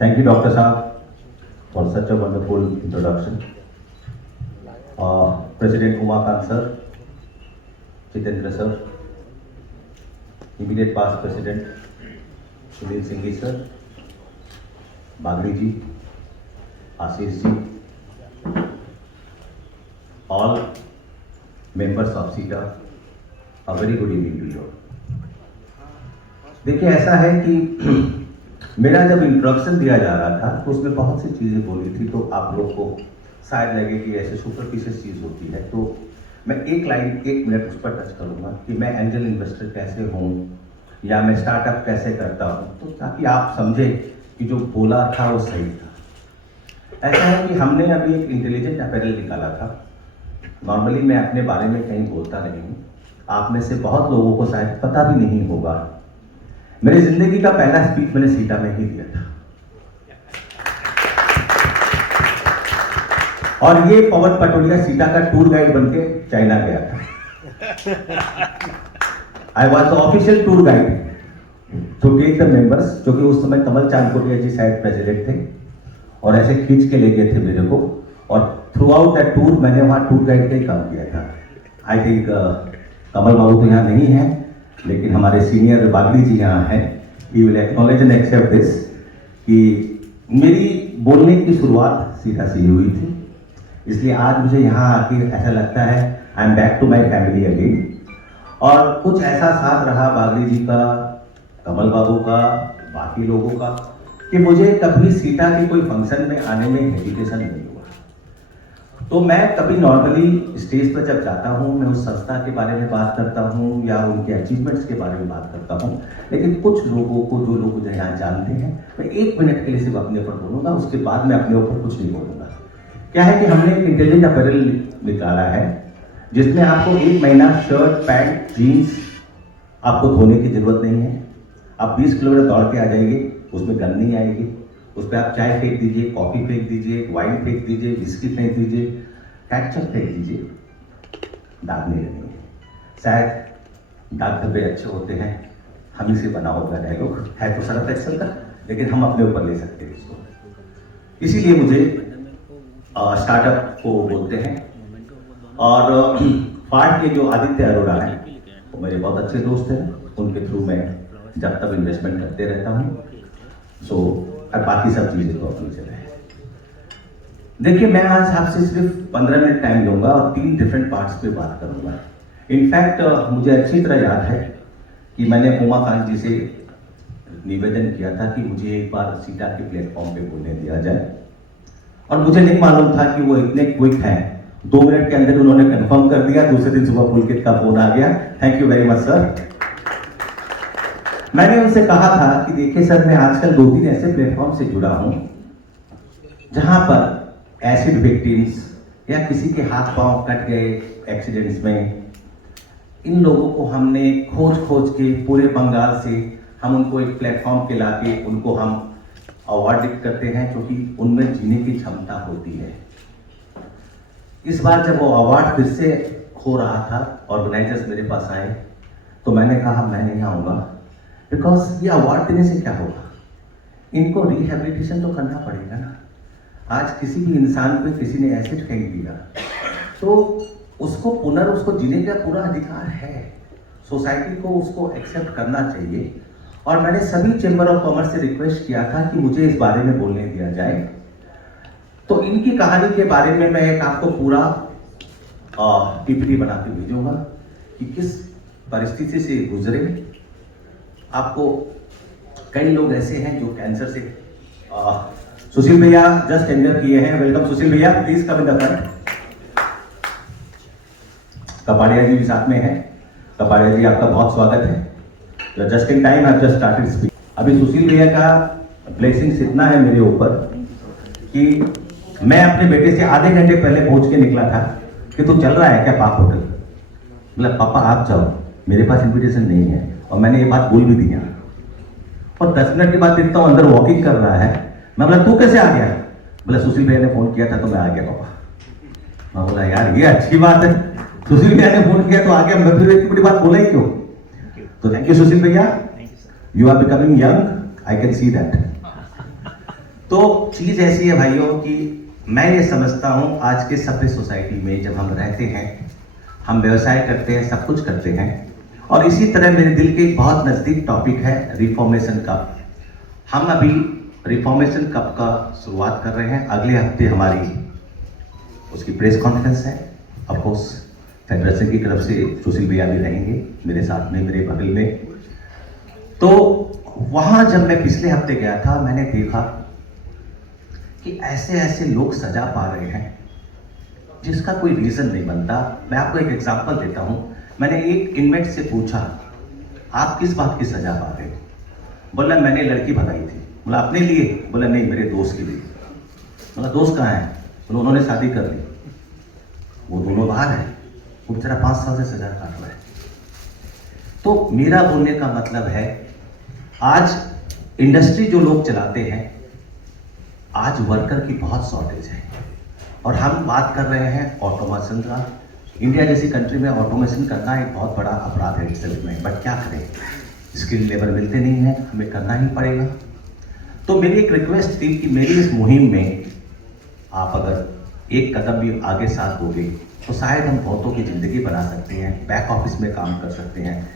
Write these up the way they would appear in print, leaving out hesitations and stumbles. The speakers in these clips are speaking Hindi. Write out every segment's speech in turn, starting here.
Thank you, Dr. Saab, for such a wonderful introduction. President Umakant sir, Jitendra sir, immediate past President Sunil Singhi sir, Bagri ji, Ashish ji, all members of CETA, a very good evening to you all. देखिए ऐसा है कि मेरा जब इंट्रोडक्शन दिया जा रहा था तो उसमें बहुत सी चीज़ें बोली थी, तो आप लोग को शायद लगे कि ऐसे सुपरफिशियल चीज़ होती है, तो मैं एक मिनट उस पर टच करूँगा कि मैं एंजल इन्वेस्टर कैसे हूँ या मैं स्टार्टअप कैसे करता हूँ, तो ताकि आप समझें कि जो बोला था वो सही था। ऐसा है कि हमने अभी एक इंटेलिजेंट अपैरल निकाला था। नॉर्मली मैं अपने बारे में कहीं बोलता नहीं हूँ, आप में से बहुत लोगों को शायद पता भी नहीं होगा। मेरी जिंदगी का पहला स्पीच मैंने सीटा में ही दिया था, और ये पवन पटोलिया सीटा का टूर गाइड बनके चाइना गया था। I was the official tour guide to take the members, जो कि उस समय कमल चांदकोटिया जी शायद प्रेसिडेंट थे, और ऐसे खींच के ले गए थे मेरे को, और थ्रू आउट दैट टूर मैंने वहाँ टूर गाइड का ही काम किया था। आई थिंक कमल बाबू तो यहाँ नहीं है, लेकिन हमारे सीनियर बागली जी यहाँ हैं। He will acknowledge and accept this कि मेरी बोलने की शुरुआत सीधा से हुई थी, इसलिए आज मुझे यहाँ आके ऐसा लगता है I am back to my family again. और कुछ ऐसा साथ रहा बागली जी का, कमल बाबू का, बाकी लोगों का, कि मुझे कभी सीटा के कोई फंक्शन में आने में हेजिटेशन नहीं हुआ। तो मैं कभी नॉर्मली स्टेज पर जब जाता हूँ मैं उस संस्था के बारे में बात करता हूँ या उनके अचीवमेंट्स के बारे में बात करता हूँ, लेकिन कुछ लोगों को, जो लोग मुझे यहाँ जानते हैं, मैं 1 मिनट के लिए सिर्फ अपने ऊपर बोलूँगा, उसके बाद मैं अपने ऊपर कुछ नहीं बोलूँगा। क्या है कि हमने एक इंटेलिजेंट अपैरल निकाला है जिसमें आपको 1 महीना शर्ट, पैंट, जीन्स आपको धोने की जरूरत नहीं है। आप 20 किलोमीटर दौड़ के आ जाइए, उसमें गंद नहीं आएगी। उस पर आप चाय फेंक दीजिए, कॉफ़ी फेंक दीजिए, वाइन फेंक दीजिए, बिस्किट फेंक दीजिए, कैचअप फेंक दीजिए, दाग नहीं लगेंगे। शायद दाग धब्बे अच्छे होते हैं, हम ही से बना होगा डायलॉग है तो सरफ एक्सल का, लेकिन हम अपने ऊपर ले सकते हैं इसको। इसीलिए मुझे स्टार्टअप को बोलते हैं। और फार्ट के जो आदित्य अरोड़ा हैं वो मेरे बहुत अच्छे दोस्त हैं, उनके थ्रू मैं जब तक इन्वेस्टमेंट करते रहता हूँ। और बाकी सब चीज़ें तो अपनी जगह है। देखिए मैं आज आपसे सिर्फ 15 मिनट टाइम लूँगा और 3 डिफरेंट पार्ट्स पे बात करूँगा। इनफैक्ट मुझे अच्छी तरह याद है कि मैंने उमाकांत जी से निवेदन किया था कि मुझे एक बार सीटा के प्लेटफॉर्म पे बोलने दिया जाए, और मुझे नहीं मालूम था कि वो इतने क्विक हैं। 2 मिनट के अंदर उन्होंने कंफर्म कर दिया। दूसरे दिन सुबह पुलकित का फोन आ गया। Thank you very much sir. मैंने उनसे कहा था कि देखिए सर, मैं आजकल 2-3 ऐसे प्लेटफॉर्म से जुड़ा हूं जहां पर एसिड विक्टिम्स या किसी के हाथ पांव कट गए एक्सीडेंट्स में, इन लोगों को हमने खोज के पूरे बंगाल से हम उनको एक प्लेटफॉर्म पे लाके उनको हम अवार्ड करते हैं, क्योंकि उनमें जीने की क्षमता होती है। इस बार जब वो अवार्ड फिर से हो रहा था, ऑर्गेनाइजर्स मेरे पास आए, तो मैंने कहा मैं नहीं आऊँगा, बिकॉज ये अवार्ड देने से क्या होगा, इनको रिहेबिलिटेशन तो करना पड़ेगा ना। आज किसी भी इंसान पे किसी ने एसिड फेंक दिया तो उसको उसको जीने का पूरा अधिकार है। सोसाइटी को उसको एक्सेप्ट करना चाहिए। और मैंने सभी चेंबर ऑफ कॉमर्स से रिक्वेस्ट किया था कि मुझे इस बारे में बोलने दिया जाए। तो इनकी कहानी के बारे में मैं एक आपको पूरा पीपीटी बना के भेजूंगा कि किस परिस्थिति से गुजरे। आपको कई लोग ऐसे हैं जो कैंसर से सुशील भैया जस्ट एंटर किए हैं। वेलकम सुशील भैया, please come in the front. Kapadia ji भी साथ में हैं। कपाड़िया जी आपका बहुत स्वागत है। Just in time I just started speak. अभी सुशील भैया का ब्लेसिंग्स इतना है मेरे ऊपर कि मैं अपने बेटे से आधे घंटे पहले पहुंच के निकला था कि तू चल रहा है क्या पाक होटल। बोला पापा आप जाओ, मेरे पास इन्विटेशन नहीं है। और मैंने ये बात बोल भी दिया। और 10 मिनट के बाद देखता हूँ अंदर वॉकिंग कर रहा है। मैं बोला तू कैसे आ गया? बोला सुशील भैया ने फोन किया था तो मैं आ गया पापा। मैं बोला यार ये अच्छी बात है, सुशील भैया ने फोन किया तो आ गया, मैं फिर इतनी बड़ी बात बोला ही क्यों? तो थैंक यू सुशील भैया, you are becoming young, I can see that. तो चीज़ ऐसी है भाइयों कि मैं ये समझता हूँ आज के सभ्य सोसाइटी में जब हम रहते हैं, हम व्यवसाय करते हैं, सब कुछ करते हैं, और इसी तरह मेरे दिल के एक बहुत नज़दीक टॉपिक है रिफॉर्मेशन कप। हम अभी रिफॉर्मेशन कप का शुरुआत कर रहे हैं। अगले हफ्ते हमारी उसकी प्रेस कॉन्फ्रेंस है। ऑफकोर्स फेडरेशन की तरफ से सुशील भैया भी रहेंगे मेरे साथ में, मेरे बगल में। तो वहाँ जब मैं पिछले हफ्ते गया था, मैंने देखा कि ऐसे ऐसे लोग सजा पा रहे हैं जिसका कोई रीज़न नहीं बनता। मैं आपको एक एग्जांपल देता हूँ। मैंने एक इनमेट से पूछा, आप किस बात की सजा पा रहे हो? बोला मैंने लड़की भगाई थी। बोला अपने लिए? बोला नहीं, मेरे दोस्त के लिए। बोला दोस्त कहाँ है? बोला उन्होंने शादी कर ली, वो दोनों बाहर है, वो बेचारा 5 साल से सजा काट रहा है। तो मेरा बोलने का मतलब है, आज इंडस्ट्री जो लोग चलाते हैं, आज वर्कर की बहुत शॉर्टेज है, और हम बात कर रहे हैं ऑटोमेशन का। इंडिया जैसी कंट्री में ऑटोमेशन करना एक बहुत बड़ा अपराध है इस में, बट क्या करें, स्किल लेबर मिलते नहीं है, हमें करना ही पड़ेगा। तो मेरी एक रिक्वेस्ट थी कि मेरी इस मुहिम में आप अगर एक कदम भी आगे साथ दोगे तो शायद हम बहुतों की ज़िंदगी बना सकते हैं, बैक ऑफिस में काम कर सकते हैं।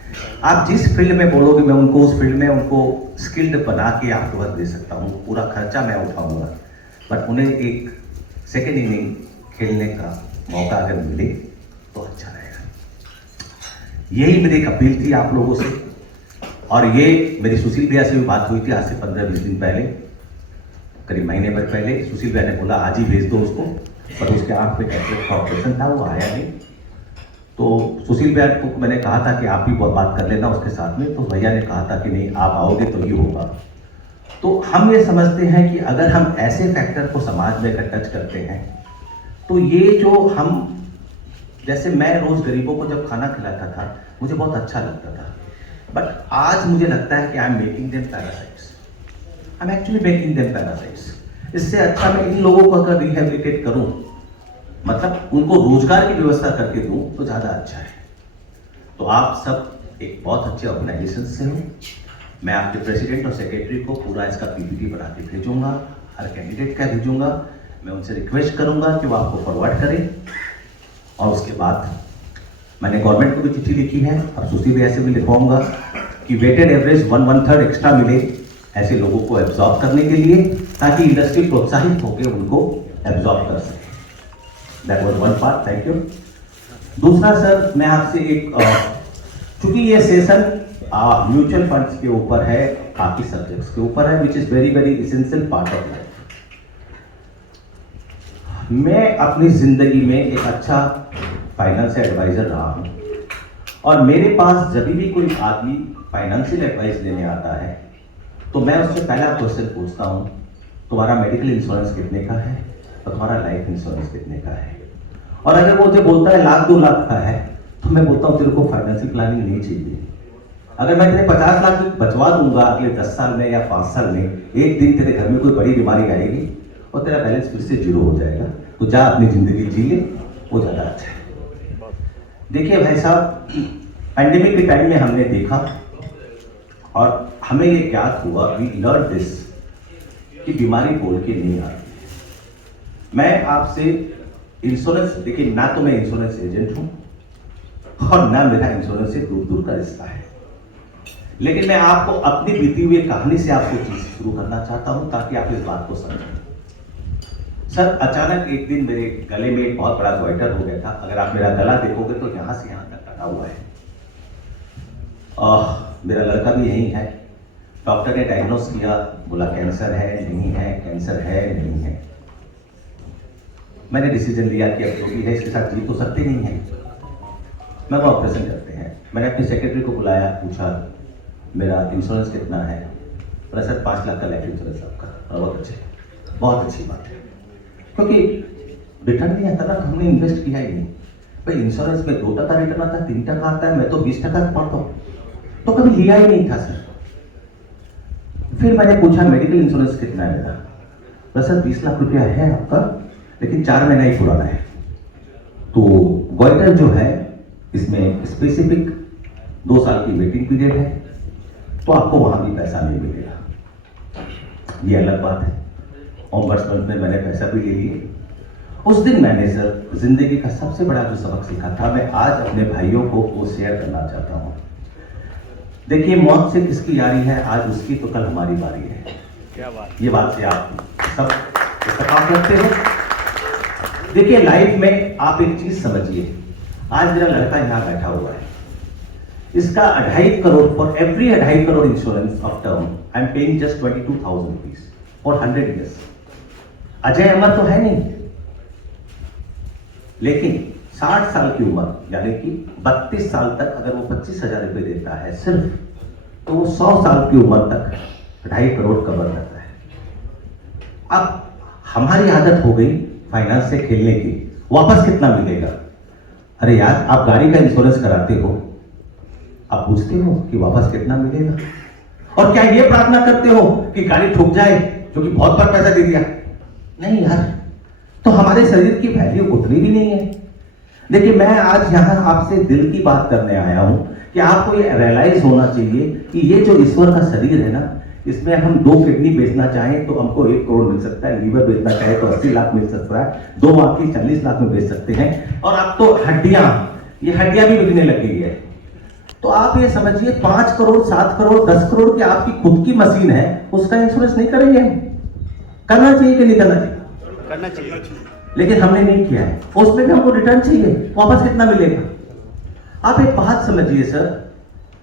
आप जिस फील्ड में बोलोगे मैं उनको उस फील्ड में उनको स्किल्ड बना के आपको वर्क दे सकता हूँ, पूरा खर्चा मैं उठाऊंगा, बट उन्हें एक सेकेंड इनिंग खेलने का मौका अगर मिले तो अच्छा रहेगा। यही मेरी एक अपील थी आप लोगों से, और ये मेरी सुशील भैया से भी बात हुई थी आज से 15-20 दिन पहले, करीब महीने भर पहले। सुशील भैया ने बोला आज ही भेज दो उसको, पर उसके आँख पे कैंसर का ऑपरेशन था, वो आया नहीं। तो सुशील भैया को मैंने कहा था कि आप भी बहुत बात कर लेना उसके साथ में, तो भैया ने कहा था कि नहीं आप आओगे तो ही होगा। तो हम ये समझते हैं कि अगर हम ऐसे फैक्टर को समाज में अगर टच करते हैं तो ये जो हम, जैसे मैं रोज गरीबों को जब खाना खिलाता था मुझे बहुत अच्छा लगता था, बट आज मुझे लगता है कि I am making them parasites, I am actually making them parasites. इससे अच्छा मैं इन लोगों को अगर रिहेबिलिटेट करूं, मतलब उनको रोजगार की व्यवस्था करके दूं तो ज़्यादा अच्छा है। तो आप सब एक बहुत अच्छे ऑर्गेनाइजेशन से हो, मैं आपके प्रेसिडेंट और सेक्रेटरी को पूरा इसका पीपीटी बना के भेजूंगा, हर कैंडिडेट का भेजूंगा। मैं उनसे रिक्वेस्ट करूंगा कि वो आपको फॉरवर्ड करें, और उसके बाद मैंने गवर्नमेंट को भी चिट्ठी लिखी है, अब सुशील भैया से भी लिखवाऊंगा कि वेटेड एवरेज 1/3 एक्स्ट्रा मिले ऐसे लोगों को एब्जॉर्ब करने के लिए, ताकि इंडस्ट्री प्रोत्साहित होकर उनको एब्जॉर्ब कर सके। That was one part, thank you. दूसरा सर, मैं आपसे एक, चूंकि ये सेशन म्यूचुअल फंड्स के ऊपर है, काफी सब्जेक्ट्स के ऊपर है, which is very very essential part of life. मैं अपनी जिंदगी में एक अच्छा फाइनेंस एडवाइजर रहा हूं, और मेरे पास जब भी कोई आदमी फाइनेंशियल एडवाइस लेने आता है तो मैं उससे पहला क्वेश्चन पूछता हूं, तुम्हारा मेडिकल इंश्योरेंस कितने का है और तुम्हारा लाइफ इंश्योरेंस कितने का है। और अगर वो मुझे बोलता है 1-2 लाख का है तो मैं बोलता हूँ तेरे को फाइनेंशियल प्लानिंग नहीं चाहिए। अगर मैं तेरे 50 लाख बचवा दूंगा अगले 10 साल में या 5 साल में, एक दिन तेरे घर में कोई बड़ी बीमारी आएगी और तेरा बैलेंस फिर से 0 हो जाएगा, तो जा अपनी जिंदगी जी ले, वो ज़्यादा अच्छा है। देखिए भाई साहब, पैंडेमिक के टाइम में हमने देखा और हमें ये ज्ञात हुआ, वी लर्न दिस, कि बीमारी बोल के नहीं आती। मैं आपसे इंश्योरेंस, देखिए ना तो मैं इंश्योरेंस एजेंट हूं और ना मेरा इंश्योरेंस से दूर दूर का रिश्ता है, लेकिन मैं आपको अपनी बीती हुई कहानी से आपको चीज शुरू करना चाहता हूं ताकि आप इस बात को समझें। सर, अचानक एक दिन मेरे गले में एक बहुत बड़ा गोइटर हो गया था। अगर आप मेरा गला देखोगे तो यहां से यहां तक कटा हुआ है। मेरा लड़का भी यही है। डॉक्टर ने डायग्नोस किया, बोला कैंसर है, नहीं है, कैंसर है, नहीं है। मैंने डिसीजन लिया कि अब जो भी है इसके साथ जी तो सकते नहीं है, मैं वो ऑपरेशन करते हैं। मैंने अपने सेक्रेटरी को बुलाया, पूछा मेरा इंश्योरेंस कितना है। बोला सर 5 लाख का लाइफ इंश्योरेंस आपका। बहुत अच्छी बात है, क्योंकि रिटर्न नहीं आता ना, हमने इन्वेस्ट किया ही नहीं। भाई इंश्योरेंस में 2% रिटर्न आता है, 3% आता है, मैं तो 20% पढ़ता हूँ, तो कभी लिया ही नहीं था सर। फिर मैंने पूछा मेडिकल इंश्योरेंस कितना है मेरा। बस सर 20 लाख रुपया है आपका, लेकिन 4 महीना ही पुराना है। तो गोइटर जो है इसमें स्पेसिफिक 2 साल की वेटिंग पीरियड है, तो आपको वहां भी पैसा नहीं मिलेगा। ये अलग बात है। ऑम्बड्समैन में मैंने पैसा भी ले लिया। उस दिन मैंने सर जिंदगी का सबसे बड़ा जो सबक सीखा था, मैं आज अपने भाइयों को वो शेयर करना चाहता हूँ। देखिए, मौत से किसकी यारी है, आज उसकी तो कल हमारी बारी है। क्या बात, ये बात से आप सब इत्तेफाक रखते हो। देखिए, लाइफ में आप एक चीज समझिए, आज मेरा लड़का यहाँ बैठा हुआ है, इसका 2.5 crore for every 2.5 crore insurance of term I am paying just 22,000 rupees for 100 years. Ajay Amar तो है नहीं, लेकिन 60 साल की उम्र यानी कि 32 साल तक अगर वो 25,000 रुपए देता है सिर्फ, तो वो 100 साल की उम्र तक 2.5 करोड़ कवर करता है। अब हमारी आदत हो गई फाइनेंस से खेलने की, वापस कितना मिलेगा। अरे यार, आप गाड़ी का इंश्योरेंस कराते हो, आप पूछते हो कि वापस कितना मिलेगा, और क्या ये प्रार्थना करते हो कि गाड़ी ठुक जाए जो कि बहुत बार पैसा दे दिया। नहीं यार, तो हमारे शरीर की वैल्यू उतनी भी नहीं है। देखिए, मैं आज यहाँ आपसे दिल की बात करने आया हूं कि आपको ये रियलाइज होना चाहिए कि ये जो ईश्वर का शरीर है ना, इसमें हम 2 किडनी बेचना चाहें तो हमको 1 करोड़ मिल सकता है, लीवर बेचना चाहे तो 80 लाख मिल सकता है, 2 आंख की 40 लाख में बेच सकते हैं, और अब तो हड्डियां, ये हड्डियां भी बिकने लग गई है। तो आप ये समझिए 5 करोड़ 7 करोड़ 10 करोड़ की आपकी खुद की मशीन है, उसका इंश्योरेंस नहीं करेंगे हम? करना चाहिए कि नहीं करना चाहिए? करना चाहिए। लेकिन हमने नहीं किया है। उसमें भी हमको रिटर्न चाहिए, वापस कितना मिलेगा? आप एक बात समझिए सर,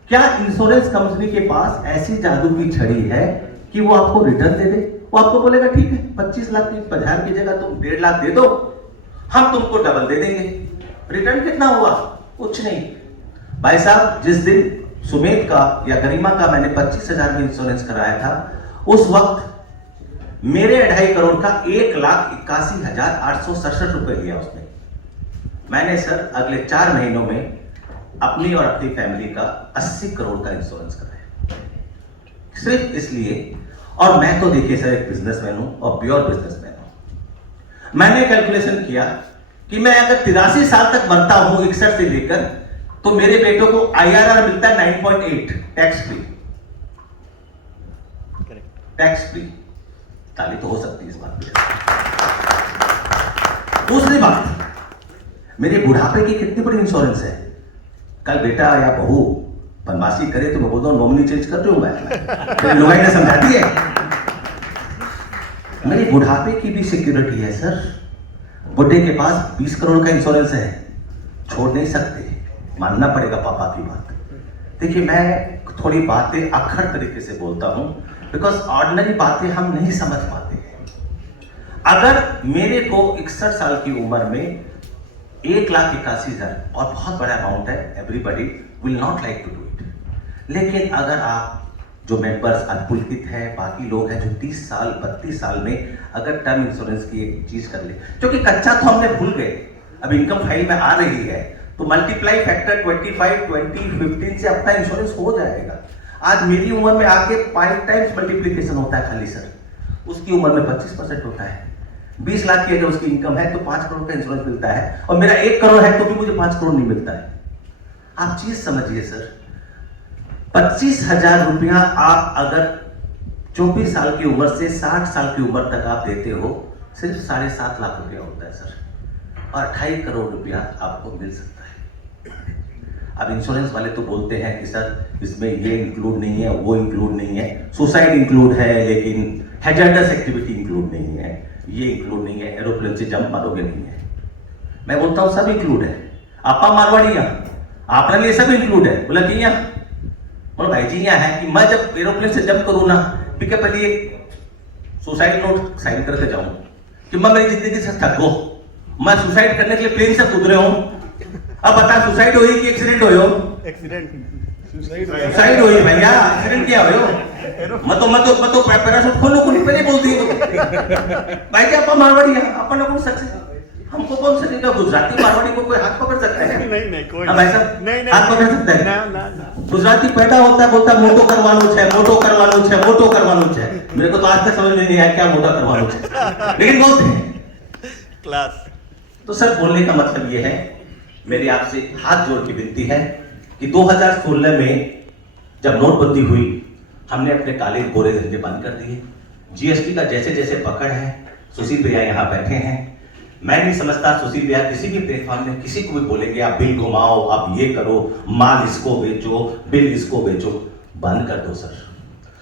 क्या इंश्योरेंस कंपनी के पास ऐसी जादू की छड़ी है कि वो आपको रिटर्न दे दे? वो आपको बोलेगा ठीक है 25 लाख की 50 की जगह तुम 1.5 लाख दे दो, हम तुमको डबल दे देंगे। रिटर्न कितना हुआ? कुछ नहीं। भाई साहब, जिस दिन सुमेध का या गरिमा का मैंने 25,000 में इंश्योरेंस कराया था, उस वक्त मेरे 2.5 करोड़ का 1,81,867 रुपए लिया उसने। मैंने सर अगले 4 महीनों में अपनी और अपनी फैमिली का 80 करोड़ का इंश्योरेंस कराया, सिर्फ इसलिए। और मैं तो देखिए सर एक बिजनेसमैन हूं और प्योर बिजनेसमैन हूं। मैंने कैलकुलेशन किया कि मैं अगर 83 साल तक बनता हूं 61 से लेकर, तो मेरे बेटों को IRR मिलता है 9.8 टैक्स फ्री। टैक्स फ्री ताली तो हो सकती है इस बात पे। दूसरी बात, मेरे बुढ़ापे की कितनी बड़ी इंश्योरेंस है। कल बेटा या बहू बदमाशी करे तो मैं बोलता हूं नॉमिनी चेंज कर दूं मैं। लोग ने समझाती है। मेरी बुढ़ापे की भी सिक्योरिटी है सर। बुढ़े के पास 20 करोड़ का इंश्योरेंस है, छोड़ नहीं सकते, मानना पड़ेगा पापा की बात। देखिए, मैं थोड़ी बातें अक्खड़ तरीके से बोलता हूं, बिकॉज ऑर्डिनरी बातें हम नहीं समझ पाते हैं। अगर मेरे को 61 साल की उम्र में 1,81,000 और बहुत बड़ा अमाउंट है, everybody will not like to do it. लेकिन अगर आप जो मेंबर्स अनपुलकित है, बाकी लोग हैं जो 30 साल 32 साल में अगर टर्म इंश्योरेंस की एक चीज कर ले, क्योंकि कच्चा तो हमने भूल गए, अब इनकम फाइल में आ रही है, तो मल्टीप्लाई फैक्टर 25, 20, 15 से अपना इंश्योरेंस हो जाएगा। आज मेरी उम्र में आके 5 टाइम्स मल्टीप्लीकेशन होता है खाली सर, उसकी उम्र में 25% होता है। 20 लाख की अगर उसकी इनकम है तो 5 करोड़ का इंश्योरेंस मिलता है, और मेरा 1 करोड़ है तो भी मुझे 5 करोड़ नहीं मिलता है। आप चीज समझिए सर, 25,000 रुपया आप अगर 24 साल की उम्र से 60 साल की उम्र तक आप देते हो, सिर्फ 7.5 लाख रुपया होता है सर, और 2.5 करोड़ रुपया आपको मिल सकता है। अब इंश्योरेंस वाले तो बोलते हैं कि सर इसमें ये इंक्लूड नहीं है, वो इंक्लूड नहीं है, सुसाइड इंक्लूड है लेकिन हैजर्डस एक्टिविटी इंक्लूड नहीं है, ये इंक्लूड नहीं है, एरोप्लेन से जंप मारोगे नहीं है। मैं बोलता हूं सब इंक्लूड है। आपा मारवाड़िया आपने लिए सब इंक्लूड है। बोला कि यहाँ बोला भाई जी यहाँ है कि मैं जब एरोप्लेन से जंप करूँ ना, पिकअप पहले एक सुसाइड नोट साइन करके जाऊं कि मैं मेरी जिंदगी से थक गो, मैं सुसाइड करने के लिए प्लेन से कूद रहे हूं। अब बता, सुसाइड हुई कि एक्सीडेंट हुई हो? एक्सीडेंट सुसाइड हुई भैया, एक्सीडेंट किया हो? मैं तो पैराशूट खोलो कुछ पहले बोलती हूँ भाई क्या आपा मारवाड़ी है, अपन लोगों सच हमको कौन सकेगा? गुजराती मारवाड़ी को कोई हाथ पकड़ सकता है? नहीं कोई भाई साहब नहीं हाथ पकड़ सकता है? ना। गुजराती पैदा होता है बोलता मोटो करवानो है, मोटो करवानो है, मोटो करवानो है। मेरे को तो आज तक समझ में नहीं आया क्या मोटा करवानो है, लेकिन बोलते हैं क्लास। तो सर बोलने का मतलब ये है, मेरी आपसे हाथ जोड़ की विनती है कि 2016 में जब नोटबंदी हुई, हमने अपने काले गोरे धंधे बंद कर दिए। जीएसटी का जैसे जैसे पकड़ है, सुशील भैया यहाँ बैठे हैं, मैं नहीं समझता सुशील भैया किसी भी प्लेटफॉर्म में किसी को भी बोलेंगे आप बिल घुमाओ, आप ये करो, माल इसको बेचो, बिल इसको बेचो, बंद कर दो सर।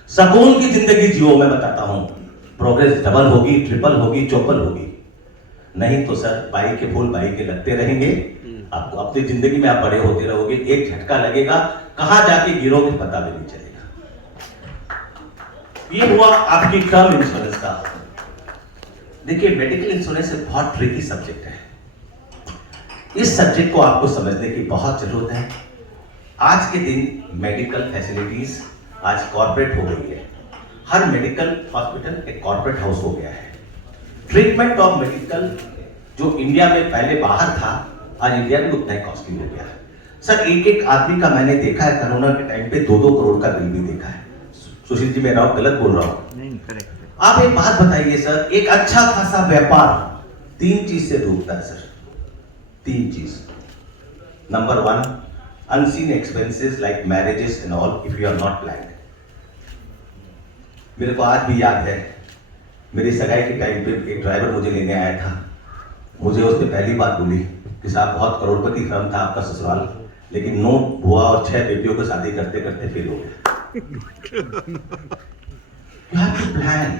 सुकून की जिंदगी जियो, मैं बताता हूं, प्रोग्रेस डबल होगी, ट्रिपल होगी, चौपल होगी। नहीं तो सर बाई के फूल बाई के लगते रहेंगे, आपको अपनी जिंदगी में आप बड़े होते रहोगे, एक झटका लगेगा, कहां जाके गिरोगे पता भी नहीं चलेगा। ये हुआ आपकी टर्म इंश्योरेंस का। देखिए मेडिकल इंश्योरेंस एक बहुत ट्रिकी सब्जेक्ट है, इस सब्जेक्ट को आपको समझने की बहुत जरूरत है। आज के दिन मेडिकल फैसिलिटीज आज कॉर्पोरेट हो गई है, हर मेडिकल हॉस्पिटल एक कॉर्पोरेट हाउस हो गया है। ट्रीटमेंट ऑफ मेडिकल जो इंडिया में पहले बाहर था, आज इंडिया में उतना ही कॉस्टली हो गया है। सर एक एक आदमी का मैंने देखा है, कोरोना के टाइम पे 2-2 करोड़ का बिल भी देखा है। सुशील जी मेरा गलत बोल रहा हूं? नहीं, करेक्ट। आप एक बात बताइए सर, एक अच्छा खासा व्यापार 3 चीज से डूबता है सर, 3 चीज। Number 1, unseen expenses like marriages and all if you are not planned. मेरे को आज भी याद है, मेरी सगाई के टाइम पे एक ड्राइवर मुझे लेने आया था, मुझे उसने पहली बात बोली कि साहब बहुत करोड़पति फर्म था आपका ससुराल, लेकिन 9 बुआ और 6 बेटियों को शादी करते करते फेल हो गया। You have to plan।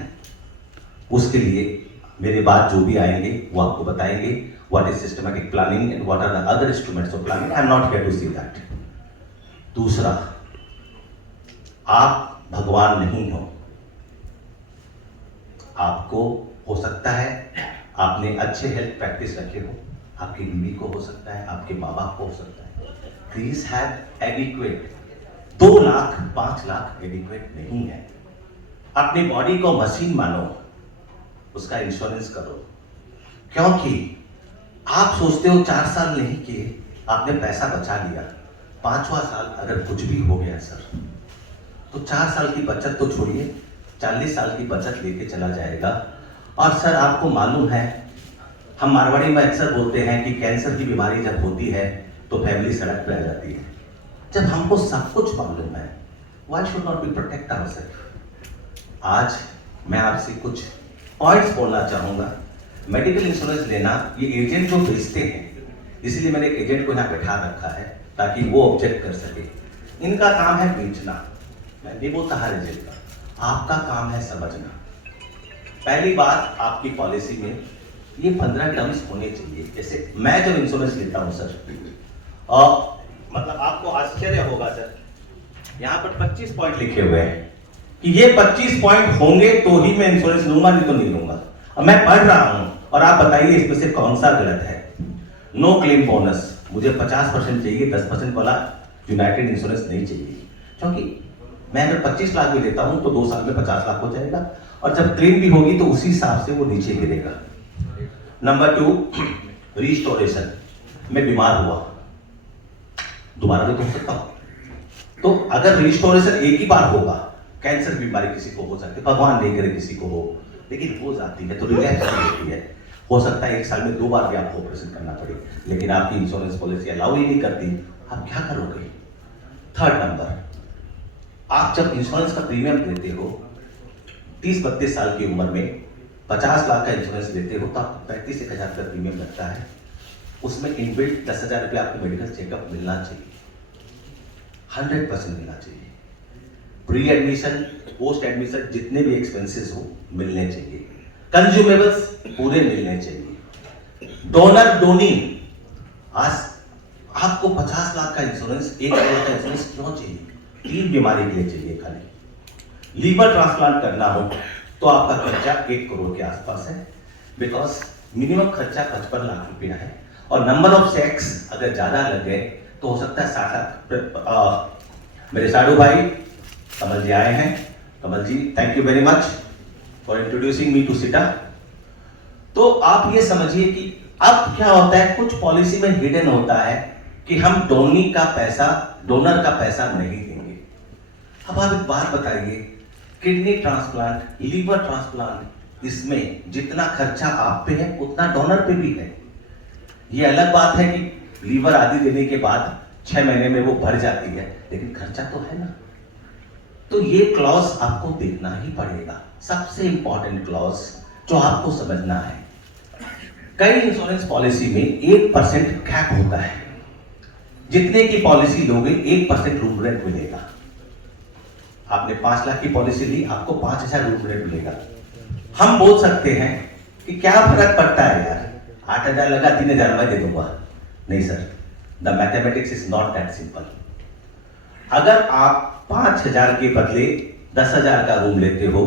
उसके लिए मेरे बाद जो भी आएंगे वो आपको बताएंगे what is systematic planning and what are the other instruments of planning। I am not here to see that। दूसरा, आप भगवान नहीं हो, आपको हो सकता है आपने अच्छे हेल्थ प्रैक्टिस रखे हो, आपकी बीवी को हो सकता है, आपके माँ बाप को हो सकता है। Please have adequate. 2 lakh 5 lakh adequate नहीं है। अपनी बॉडी को मशीन मानो, उसका इंश्योरेंस करो, क्योंकि आप सोचते हो 4 साल नहीं किए, आपने पैसा बचा लिया, 5वां साल अगर कुछ भी हो गया सर, तो 4 साल की बचत तो छोड़िए, 40 साल की बचत लेके चला जाएगा। और सर आपको मालूम है, हम मारवाड़ी में अक्सर बोलते हैं कि कैंसर की बीमारी जब होती है तो फैमिली सड़क पे आ जाती है। जब हमको सब कुछ मालूम है, why should not be protect ourself. आज मैं आपसे कुछ पॉइंट्स बोलना चाहूंगा। मेडिकल इंश्योरेंस लेना, ये एजेंट जो बेचते हैं, इसलिए मैंने एक एजेंट को यहाँ बैठा रखा है ताकि वो ऑब्जेक्ट कर सके। इनका काम है बेचना, मैं नहीं बोलता हर एजेंट का, आपका काम है समझना। पहली बात, आपकी पॉलिसी में ये 15 टर्म्स होने चाहिए। जैसे मैं जब इंश्योरेंस लेता हूँ सर, और मतलब आपको आश्चर्य होगा सर, यहाँ पर 25 पॉइंट लिखे हुए हैं कि ये 25 पॉइंट होंगे तो ही मैं इंश्योरेंस लूंगा, नहीं तो नहीं लूंगा। अब मैं पढ़ रहा हूं और आप बताइए इसमें से कौन सा गलत है। नो क्लेम बोनस, मुझे 50% चाहिए, 10% वाला यूनाइटेड इंश्योरेंस नहीं चाहिए, क्योंकि मैं अगर 25 लाख भी लेता हूं तो 2 साल में 50 लाख हो जाएगा, और जब क्लेम भी होगी तो उसी हिसाब से वो नीचे गिरेगा। Number 2, restoration. मैं बीमार हुआ, दोबारा भी तो हो सकता हूं, तो अगर रिस्टोरेशन एक ही बार होगा, कैंसर बीमारी किसी को हो सकती है, भगवान नहीं करे किसी को हो, लेकिन हो जाती है तो रिलैक्स होती है। हो सकता है 1 साल में 2 बार भी आपको ऑपरेशन करना पड़े, लेकिन आपकी इंश्योरेंस पॉलिसी अलाउ ही नहीं करती, आप क्या करोगे। 3rd नंबर, आप जब इंश्योरेंस का प्रीमियम देते हो 30-32 साल की उम्र में, 50 लाख का इंश्योरेंस लेते हो तो आपको 35,000 का प्रीमियम लगता है। उसमें इनबिल्ट 10,000 रुपये आपको मेडिकल चेकअप मिलना चाहिए, 100% मिलना चाहिए। प्री एडमिशन, पोस्ट एडमिशन, जितने भी एक्सपेंसेस हो मिलने चाहिए। कंज्यूमेबल्स पूरे मिलने चाहिए। डोनर डोनी, आज आपको 50 लाख का इंश्योरेंस, 1 करोड़ का इंश्योरेंस क्यों चाहिए? 3 बीमारी के लिए चाहिए खाली। लीवर ट्रांसप्लांट करना हो तो आपका खर्चा 1 करोड़ के आसपास है, बिकॉज मिनिमम खर्चा 55 लाख रुपया है, और नंबर ऑफ सेक्स अगर ज्यादा लग गए तो हो सकता है 60। मेरे साडू भाई कमल जी आए हैं। Kamal ji, thank you very much for introducing me to सिटा। तो आप ये समझिए कि अब क्या होता है, कुछ पॉलिसी में हिडन होता है कि हम डोनर का पैसा नहीं देंगे। अब आप एक बात बताइए, किडनी ट्रांसप्लांट, लीवर ट्रांसप्लांट, इसमें जितना खर्चा आप पे है उतना डोनर पे भी है। ये अलग बात है कि लीवर आदि देने के बाद 6 महीने में वो भर जाती है, लेकिन खर्चा तो है ना। तो ये क्लॉज आपको देखना ही पड़ेगा, सबसे इंपॉर्टेंट क्लॉज जो आपको समझना है। कई इंश्योरेंस पॉलिसी में 1% कैप होता है, जितने की पॉलिसी लोगे 1% रूम रेंट मिलेगा। आपने 5 लाख की पॉलिसी ली, आपको 5,000 रूम रेंट मिलेगा। हम बोल सकते हैं कि क्या फर्क पड़ता है यार, 8,000 लगा 3,000 मैं दे दूंगा। नहीं sir, the mathematics is not that simple. अगर आप 5,000 के बदले 10,000 का रूम लेते हो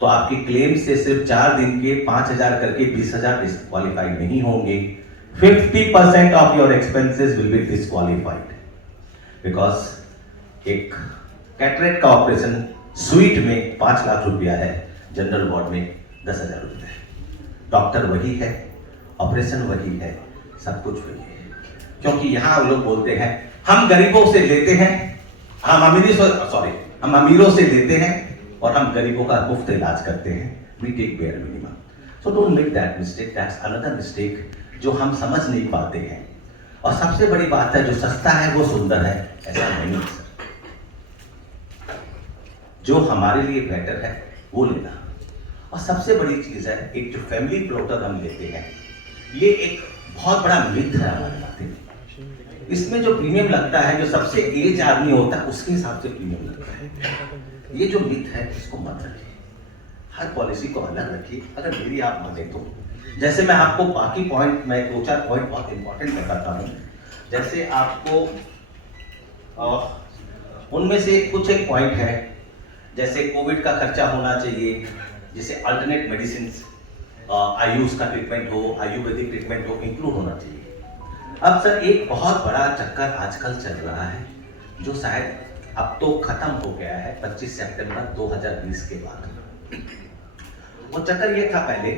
तो आपकी क्लेम से सिर्फ 4 दिन के 5,000 करके 20,000 डिस्क्वालीफाइड नहीं होंगे। 50% of your expenses will be disqualified, because एक कैटरेक्ट का ऑपरेशन स्वीट में 5 लाख रुपया है, जनरल वार्ड में 10,000 रुपये है। डॉक्टर वही है, ऑपरेशन वही है, सब कुछ वही है। क्योंकि यहां लोग बोलते हैं हम गरीबों से लेते हैं, हम अमीरों से लेते हैं और हम गरीबों का मुफ्त इलाज करते हैं। We take bare minimum. So don't make that mistake, that's another mistake जो हम समझ नहीं पाते हैं। और सबसे बड़ी बात है, जो सस्ता है वो सुंदर है, ऐसा नहीं है सर। जो हमारे लिए बेटर है वो लेना। और सबसे बड़ी चीज है, एक जो फैमिली प्लॉटर हम लेते हैं, ये एक बहुत बड़ा मिथ है हमारे खाते में। इसमें जो प्रीमियम लगता है, जो सबसे एज आदमी होता है उसके हिसाब से प्रीमियम लगता है। ये जो मिथ है इसको मत रखिए, हर पॉलिसी को अलग रखिए। अगर मेरी आप माने तो, जैसे मैं आपको बाकी पॉइंट, मैं 2-4 पॉइंट बहुत इंपॉर्टेंट बताता हूँ। जैसे आपको उनमें से कुछ एक पॉइंट है, जैसे कोविड का खर्चा होना चाहिए, जैसे अल्टरनेट मेडिसिन, आयुष का ट्रीटमेंट हो, आयुर्वेदिक ट्रीटमेंट हो, इंक्लूड होना चाहिए। अब सर एक बहुत बड़ा चक्कर आजकल चल रहा है, जो शायद अब तो खत्म हो गया है 25 सितंबर 2020 के बाद। वो चक्कर ये था पहले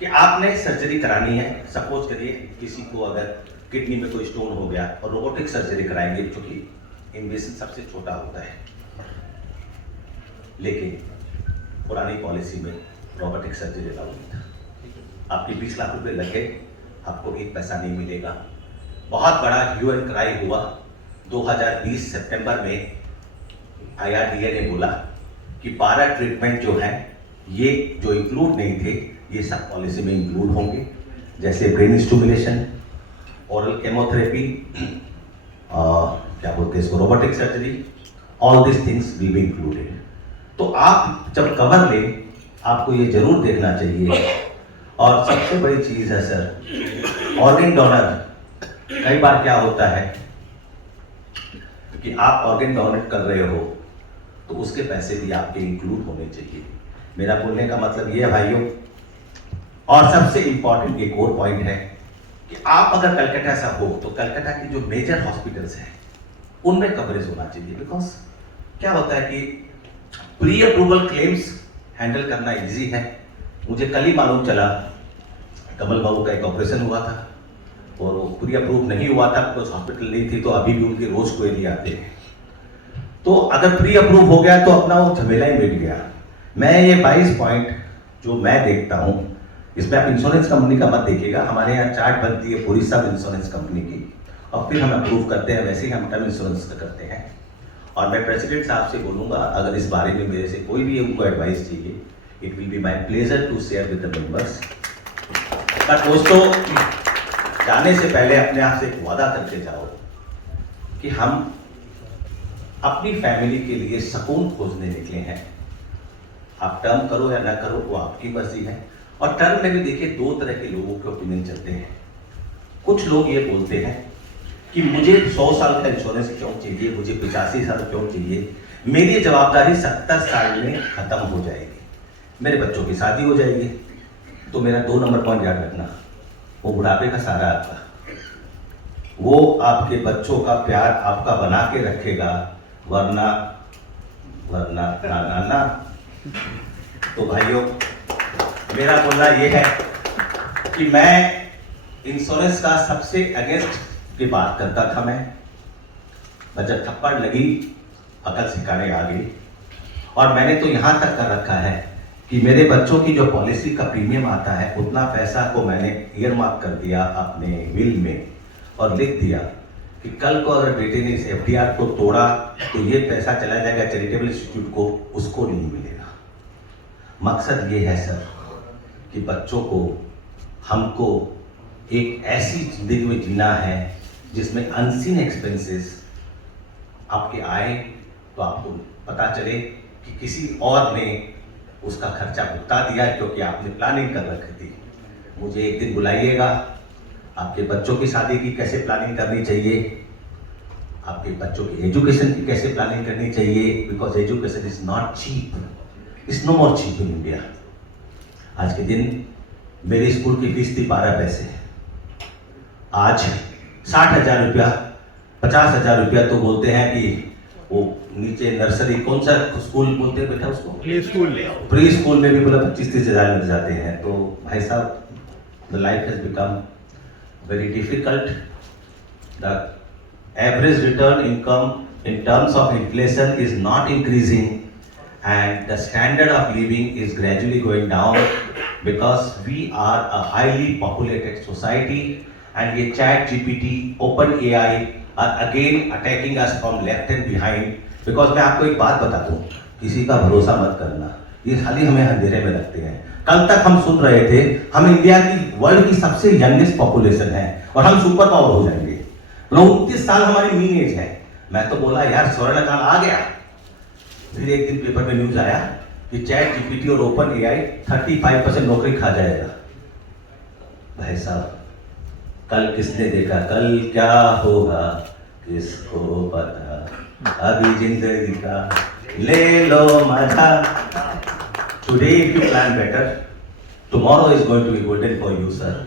कि आपने सर्जरी करानी है, सपोज करिए किसी को अगर किडनी में कोई स्टोन हो गया और रोबोटिक सर्जरी कराएंगे, क्योंकि इन्वेजन सबसे छोटा होता है। लेकिन पुरानी पॉलिसी में रोबोटिक सर्जरी अलाउ नहीं था। आपके 20 लाख रुपए लगे, आपको 1 पैसा नहीं मिलेगा। बहुत बड़ा ह्यू एंड क्राई हुआ 2020 सितंबर में। IRDA ने बोला कि 12 ट्रीटमेंट जो है, ये जो इंक्लूड नहीं थे, ये सब पॉलिसी में इंक्लूड होंगे, जैसे ब्रेन स्टिमुलेशन, ओरल केमोथेरेपी, क्या बोलते हैं इसको, robotic surgery, all this things will be included. तो आप जब कवर लें, आपको ये जरूर देखना चाहिए। और सबसे बड़ी चीज है सर, ऑर्गन डोनर। कई बार क्या होता है कि आप ऑर्गन डोनेट कर रहे हो तो उसके पैसे भी आपके इंक्लूड होने चाहिए। मेरा बोलने का मतलब ये है भाइयों। और सबसे इंपॉर्टेंट एक और पॉइंट है कि आप अगर कलकत्ता से हो तो कलकत्ता की जो मेजर हॉस्पिटल्स हैं उनमें कवरेज होना चाहिए। बिकॉज क्या होता है कि प्री अप्रूवल क्लेम्स हैंडल करना इजी है। मुझे कल ही मालूम चला, कमल बाबू का एक ऑपरेशन हुआ था और वो प्री अप्रूव नहीं हुआ था, कुछ हॉस्पिटल नहीं थी, तो अभी भी उनके रोज क्वेरी आते हैं। तो अगर प्री अप्रूव हो गया तो अपना वो झमेला ही मिट गया। मैं ये 22 पॉइंट जो मैं देखता हूँ, इसमें आप इंश्योरेंस कंपनी का मत देखिएगा, हमारे यहाँ चार्ट बनती है पूरी सब इंश्योरेंस कंपनी की, और फिर हम अप्रूव करते हैं। वैसे ही हम टर्म इंश्योरेंस का करते हैं। और मैं प्रेसिडेंट साहब से बोलूँगा, अगर इस बारे में मेरे से कोई भी उनको एडवाइस चाहिए, it will be my pleasure to share with the members. पर दोस्तों, जाने से पहले अपने आप से एक वादा करके जाओ कि हम अपनी फैमिली के लिए सुकून खोजने निकले हैं। आप टर्म करो या ना करो वो आपकी मर्जी है। और टर्म में भी देखिए 2 तरह के लोगों के ओपिनियन चलते हैं। कुछ लोग ये बोलते हैं कि मुझे 100 साल का इंश्योरेंस क्यों चाहिए, मुझे 85 साल क्यों चाहिए, मेरी जवाबदारी 70 साल में खत्म हो जाएगी, मेरे बच्चों की शादी हो जाएगी। तो मेरा 2 नंबर पॉइंट याद रखना, वो बुढ़ापे का सहारा आपका, वो आपके बच्चों का प्यार आपका बना के रखेगा, वरना वरना ना ना ना। तो भाइयों, मेरा बोलना ये है कि मैं इंश्योरेंस का सबसे अगेंस्ट की बात करता था। मैं जब थप्पड़ लगी अकल सिखाने आ गई। और मैंने तो यहाँ तक कर रखा है कि मेरे बच्चों की जो पॉलिसी का प्रीमियम आता है, उतना पैसा को मैंने ईयरमार्क कर दिया अपने विल में और लिख दिया कि कल को अगर बेटे ने इस FDR को तोड़ा तो ये पैसा चला जाएगा चैरिटेबल इंस्टीट्यूट को, उसको नहीं मिलेगा। मकसद ये है सर कि बच्चों को, हमको एक ऐसी जिंदगी में जीना है जिसमें अनसीन एक्सपेंसेस आपके आए तो आपको पता चले कि किसी और ने उसका खर्चा भुगता दिया क्योंकि आपने प्लानिंग कर रखी थी। मुझे एक दिन बुलाइएगा, आपके बच्चों की शादी की कैसे प्लानिंग करनी चाहिए, आपके बच्चों की एजुकेशन की कैसे प्लानिंग करनी चाहिए, because education is not cheap, it's no more cheap in India. आज के दिन मेरी स्कूल की फीस थी 12 पैसे, आज 60,000 रुपया, 50,000 रुपया तो बोलते हैं कि वो नीचे नर्सरी, कौन सा स्कूल बोलते हैं बेटा उसको, प्री स्कूल में भी बोला 25-30 हज़ार लग जाते हैं। तो भाई साहब, the life has become very difficult. The average return income in terms of inflation is not increasing and the standard of living is gradually going down because we are a highly populated society and ये chat GPT, open AI are again attacking us from left and behind because मैं आपको एक बात बता दूं, किसी का भरोसा मत करना, ये खाली हमें अंधेरे में रखते हैं। कल तक हम सुन रहे थे हम इंडिया की वर्ल्ड की सबसे यंगेस्ट पॉपुलेशन है और हम सुपर पावर हो जाएंगे। 29 साल हमारी मीन एज है। मैं तो बोला यार स्वर्ण काल आ गया। फिर एक दिन पेपर में न्यूज आया कि चैट जीपीटी और ओपन एआई 35% नौकरी खा जाएगा। भाई साहब, कल किसने देखा, कल क्या होगा किसको पता, अभी जिंदगी का ले लो मजा। Today if you plan better, tomorrow is going to be golden for you sir.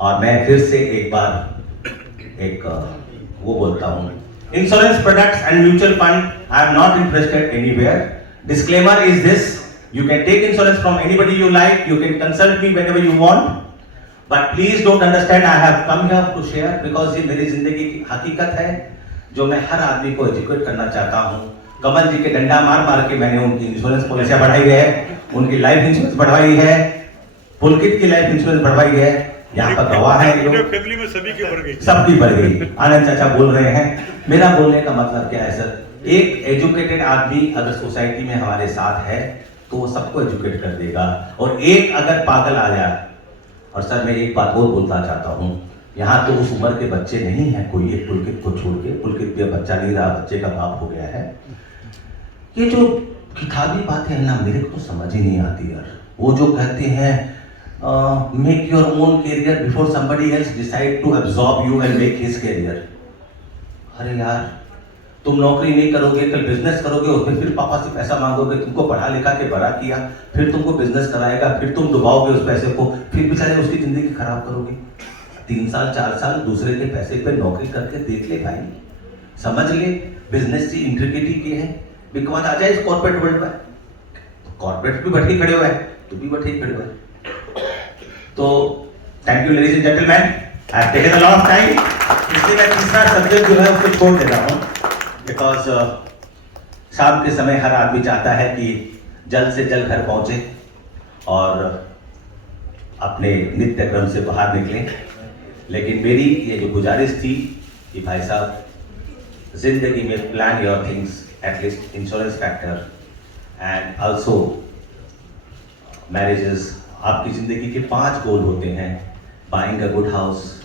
और मैं फिर से एक बार एक वो बोलता हूँ, insurance products and mutual fund, I am not interested anywhere. Disclaimer is this: you can take insurance from anybody you like, you can consult me whenever you want, but please don't understand I have come here to share because ये मेरी जिंदगी की हकीकत है जो मैं हर आदमी को एजुकेट करना चाहता हूँ। कमल जी के डंडा मार मार के मैंने उनकी इंश्योरेंस पॉलिसियां बढ़ाई है, उनकी लाइफ इंश्योरेंस बढ़वाई है, पुलकित की लाइफ इंश्योरेंस बढ़वाई है। यहाँ पर गवाह है, फैमिली में सभी की बढ़ गई, सबकी बढ़ गई। आनंद चाचा बोल रहे हैं। मेरा बोलने का मतलब क्या है सर, एक एजुकेटेड आदमी अगर सोसाइटी में हमारे साथ है तो वो सबको एजुकेट कर देगा, और एक अगर पागल आ जाए। और सर मैं एक बात और बोलना चाहता हूँ, यहाँ तो उस उम्र के बच्चे नहीं हैं कोई, एक पुलकित को छोड़ के, पुलकित भी बच्चा नहीं रहा, बच्चे का बाप हो गया है। ये जो किताबी बात है ना, मेरे को तो समझ ही नहीं आती यार। वो जो कहते हैं make your own career before somebody else decide to absorb you and make his career. अरे यार, तुम नौकरी नहीं करोगे, कल बिजनेस करोगे, उसमें फिर पापा से पैसा मांगोगे, तुमको पढ़ा लिखा के बड़ा किया, फिर तुमको बिजनेस कराएगा, फिर तुम डुबाओगे उस पैसे को, फिर बेचारे उसकी जिंदगी खराब करोगे। 3 साल 4 साल दूसरे के पैसे पे नौकरी करके देख ले भाई, समझ ले बिजनेस की इंट्रिकेटी की है। बिकवाज आ जाए इस कॉर्पोरेट वर्ल्ड में, कॉर्पोरेट भी बैठे खड़े हुए हैं, तू भी बैठे खड़े हुए। तो thank you ladies and gentleman, I have taken a lot of time, इसलिए मैं तीसरा सब्जेक्ट जो है उसको छोड़ देता हूँ, बिकॉज शाम के समय हर आदमी चाहता है कि जल्द से जल्द घर पहुंचे और अपने नित्य क्रम से बाहर निकलें। लेकिन मेरी ये जो गुजारिश थी कि भाई साहब, जिंदगी में plan your things, at least insurance factor and also marriages. आपकी जिंदगी के 5 गोल होते हैं: buying a good house,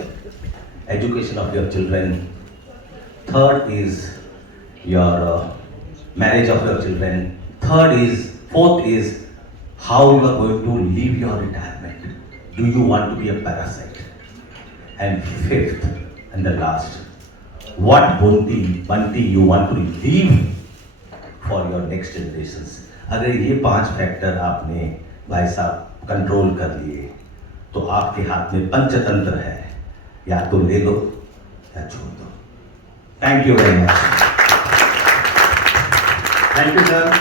education of your children, third is your marriage of your children, fourth is how you are going to live your retirement, do you want to be a parasite, and fifth and the last, what bounty you want to leave for your next generations. अगर ये 5 फैक्टर आपने भाई साहब कंट्रोल कर लिए तो आपके हाथ में पंचतंत्र है, या तो ले लो या छोड़ दो। Thank you very much. Thank you sir.